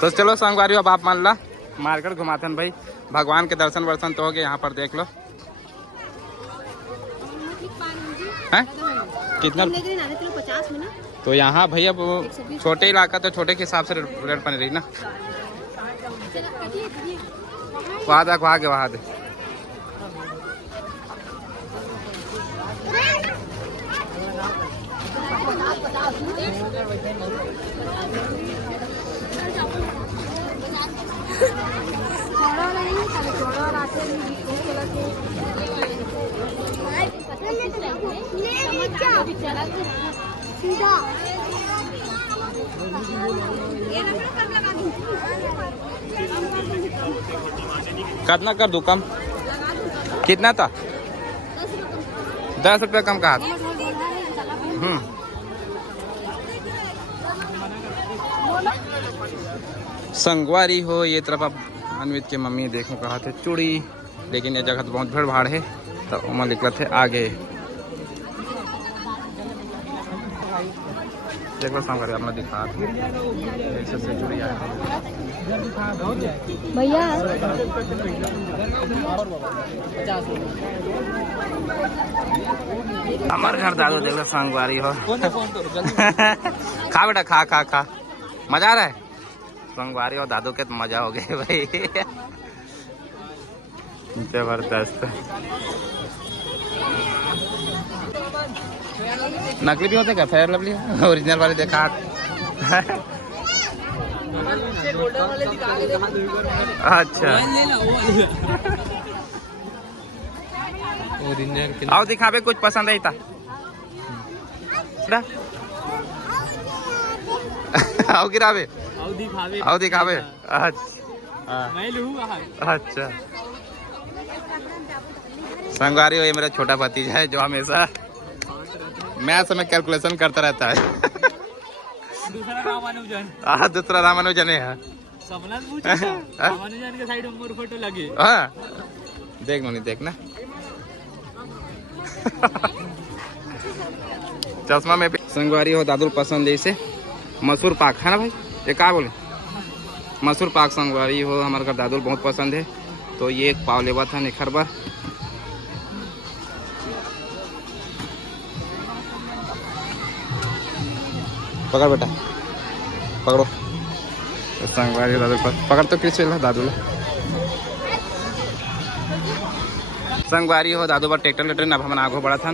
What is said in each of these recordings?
तो चलो संगवारी अब आप मान ला मार्केट घुमाते हैं भाई। भगवान के दर्शन वर्शन तो हो गए, यहाँ पर देख लो है कितना 50 में ना। तो यहाँ भैया छोटे इलाका तो छोटे के हिसाब से रेट बन रही ना। वहाँ तक वहाँ दे कितना कर दूँ कम? कितना था? 10 रुपये कम कहा। संगवारी हो ये तरफ अब अनवित के मम्मी देखो कहा थे चूड़ी, लेकिन ये जगह तो बहुत भीड़ भाड़ है तो उमर निकला थे आगे। देखो संगवारी अपना दिखा से चूड़ी आया भैया। हमारे घर दादू देख लो संगवारी हो। खा बेटा खा खा खा, मजा आ रहा है। संगवारी और दादू के तो मजा हो गए भाई। जबरदस्त। नकली भी होते क्या? फेयर लवली ओरिजिनल वाले देखा। अच्छा आओ दिखावे कुछ पसंद आई था। आओ गिरावे आओ दिखावे। अच्छा संगवारी हो ये मेरा छोटा भतीजा है जो हमेशा मैथ्स में कैलकुलेशन करता रहता है। दूसरा रामानुजन है। रामानुजन के साइड में फोटो लगे। हाँ देख लो नहीं देखना। चश्मा में संगवारी हो दादुल पसंद जैसे मसूर पाक है ना भाई, ये क्या बोले मसूर पाक संगवारी हो हमारे घर दादुल बहुत पसंद है। तो ये एक पाव लेवा था निखर बार। पकड़ बेटा पकड़ो। संगवारी दादुल पकड़ तो किस दादुल संगवारी हो दादू पर ट्रैक्टर लेटर अब हमारा आगो बड़ा था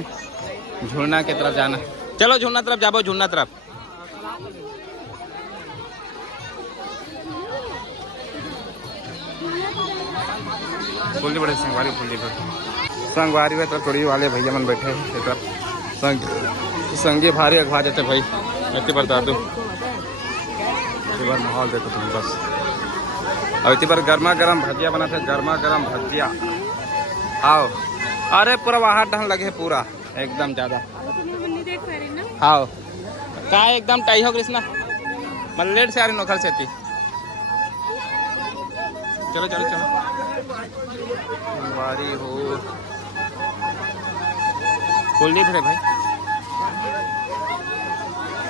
झुलना की तरफ जाना। चलो झुलना तरफ जाबो झुलना तरफ। फुल्ली बड़े संगवारी फुल्ली बड़े संगवारी में तो चोरी वाले भैया मन बैठे हैं संगे भारी अखवा देते भाई। इतनी बार दादू बार माहौल देखो तुम बस। और इतनी बार गर्मा गर्म भजिया बनाते गर्मा गर्म भजिया। आओ अरे पूरा बाहर ढंग लगे पूरा एकदम ज्यादा। आओ का एकदम टाई हो कृष्णा मतलब लेट से आ रही नौकर से थी। चलो चलो चलो संगवारी हो फुल नहीं भरे भाई।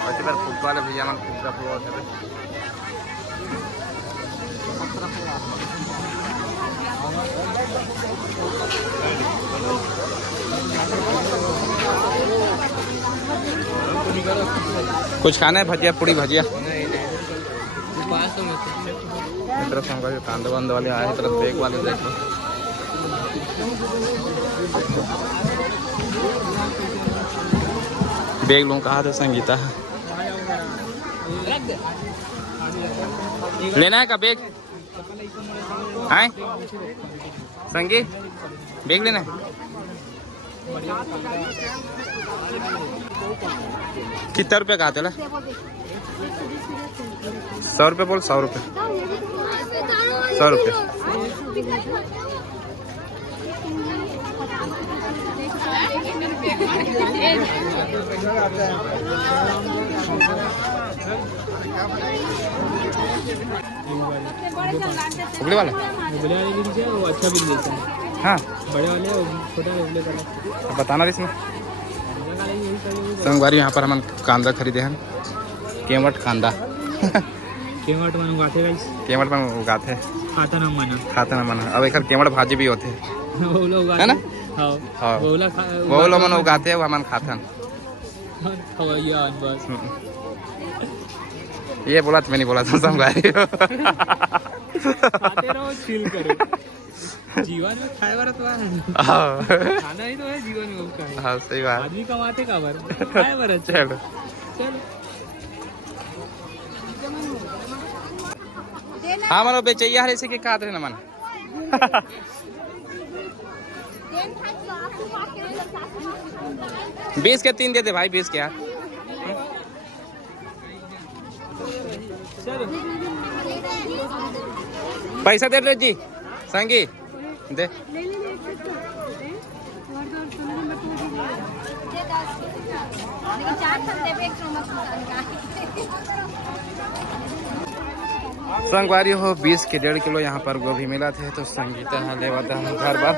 और बार फुटबॉल वाले भैया मन फुटका फ्लोर है। कुछ खाना है? भजिया पूड़ी भजिया तरफ कांदे वांदे वाले आए हैं, तरफ बेग वाले देख लो। बेग लूँ कहा था संगीता लेना है का बेग है संगीत बेग लेना है। कितना रुपये का आता है? 100 रुपये बोल 100 रुपये 100 रुपये। उबले वाला वो अच्छा बिल देता है। हाँ बड़े वाले छोटे वाले बताना इसमें। संगवारी यहाँ पर हम कांदा खरीदे हैं केवट कांदा। केवट मन उगाते गाइस केवट में उगाते खाता ना मन खाते ना मन अब एक केवट भाजी भी होते वो लोग उगाते है ना? हां हाँ वो लोग वो लोग मन उगाते हैं वो मन खातन खवैया बस ये बोला तो मैं नहीं बोला था संगवारी खाते रहो चिल करो जीवन में खाए वाला तो है खाना ही तो है जीवन में उसका है हाँ सही बात आदमी कमाते का बार खाए बार चलो चलो हाँ मनो बेचैया हरे से के का दे ना मन 20 के 3 दे दे भाई 20 के यार चलो पैसा दे दे जी संगी दे संगवारी हो 20 के 1.5 किलो यहाँ पर गोभी मिला थे तो संगीता है ले वाता हम घर बार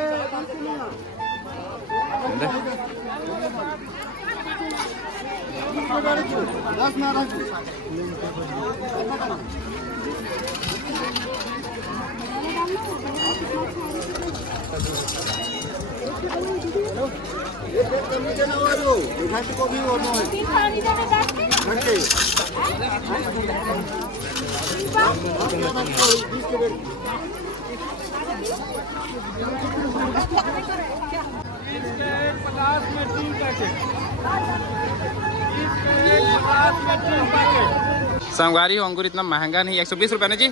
संगवारी हो अंगूर इतना महंगा नहीं 120 रुपया ना जी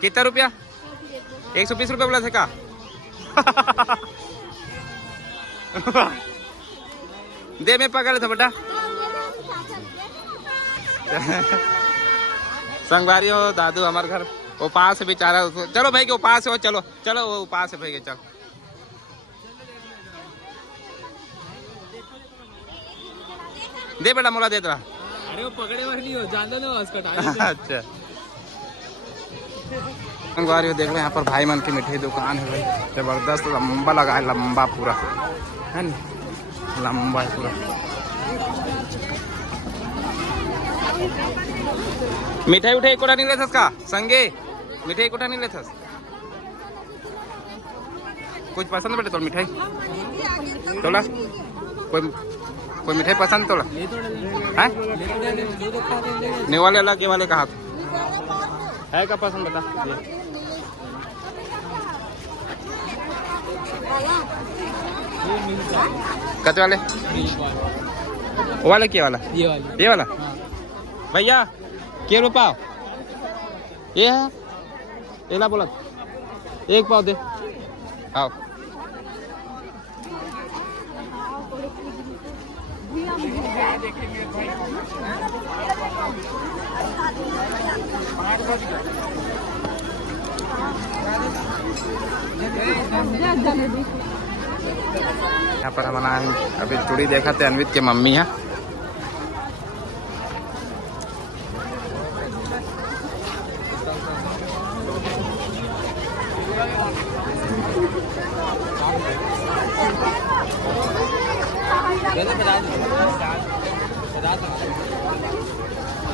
कितना रुपया 120 रुपया बोला थे का दे मैं पकड़ था बेटा संगवारी हो दादू हमारे घर उपास है बेचारा चलो भाई के उपास हो चलो चलो वो उपास है भाई के चल दे बेटा मोला दे दो अरे वो पकड़े वाले नहीं हो जानते ना उसका टाइम अच्छा संगवारी हो देख लो यहाँ पर भाई मन की मिठाई दुकान है भाई जबरदस्त लंबा लगा है लंबा पूरा है ना लंबा है पूरा मिठाई उठाई कोटा नहीं लेथस का संगे मिठाई कोटा नहीं लेथस कुछ पसंद बेटे तो मिठाई तोला कोई मिठाई पसंद तोला है ने वाले अलग के वाले कहा है का पसंद बता कते वाले वो वाला क्या वाला ये वाला भैया क्या रुपा ये है एला बोला एक पाव दे आओ यहाँ पर हमारा अभी चूड़ी देखा थे अनवित के मम्मी है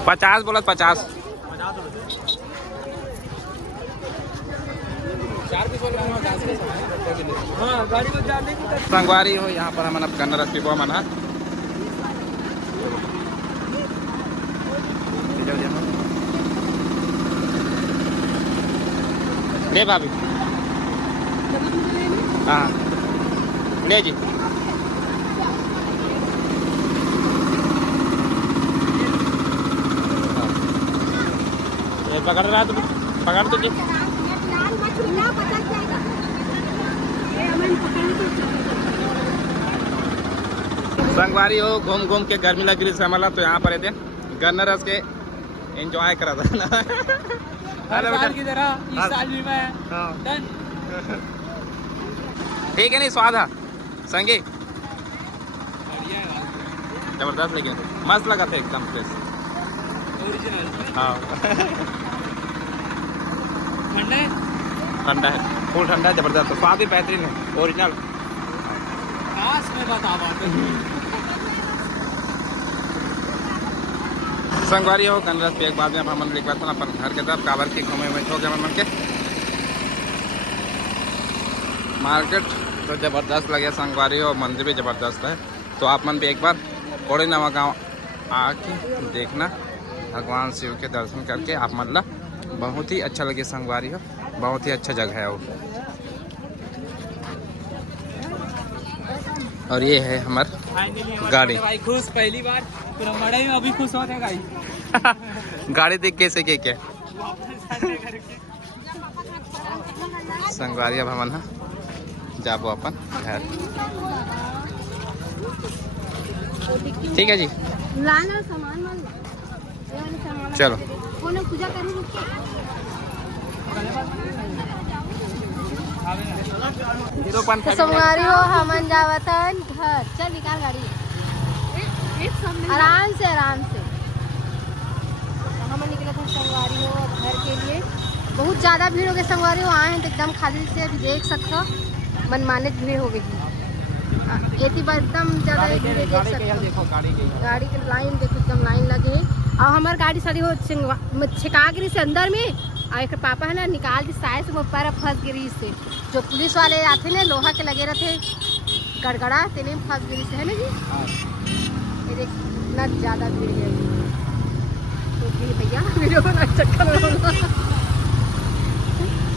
पचास बोला 50 संगवारी हो यहाँ पर हम गन्ना रस पिपो मना ले भाभी हाँ ले जी पकड़ रहा तो पकड़ तो जी संगवारी हो घूम घूम के गर्मी लग रही समला तो यहाँ पर रहते गन्ना रस के एंजॉय करा था ना साल की तरह इस साल भी मैं ठीक है नहीं स्वाद है संगे जबरदस्त लेकिन मस्त लगा था एकदम फ्रेश ओरिजिनल हाँ ठंडा है ठंडा है फुल ठंडा है जबरदस्त स्वाद भी बेहतरीन है ओरिजिनल काश में बता बात संगवारी हो कनरस पे एक बाद में हम एक बार अपन घर के तरफ काबर के घूमे में हो गए मन के मार्केट तो जबरदस्त लगे संगवारी हो, मंदिर भी जबरदस्त है। तो आप मन भी एक बार कोड़े नवा गाँव आके देखना, भगवान शिव के दर्शन करके आप मतलब बहुत ही अच्छा लगे। संगवारी हो बहुत ही अच्छा जगह है वो। और ये है हमार गाड़ी। भाई खुश पहली बार पूरा मड़ई में अभी खुश होते गाई गाड़ी देख कैसे के क्या संगवारी अब हमन जाबो अपन घर। ठीक है जी, लाना सामान मान चलो। पूजा करने संगवारी हो हमन जावतन घर। चल निकाल गाड़ी आराम से आराम से। हमन निकले थे संगवारी हो घर के लिए। बहुत ज़्यादा भीड़ हो गई संगवारी हो, आए हैं तो एकदम खाली से अभी देख सकते हो मनमाने भीड़ हो गई। एती बार एकदम ज़्यादा भीड़ देख सकते हो। गाड़ी के लाइन देखो एकदम लाइन लगे है। और हमार गाड़ी सारी हो छिका गिरी से अंदर में। और एक पापा है ना निकाल दी साइड से वो पैर फंस गिरी से। जो पुलिस वाले आते ना लोहा के लगे रहते गड़गड़ा तेने में फंस गिरी से है ना जी। ये देख इतना ज़्यादा भीड़ है। तो भैया वीडियो को ना चक्कर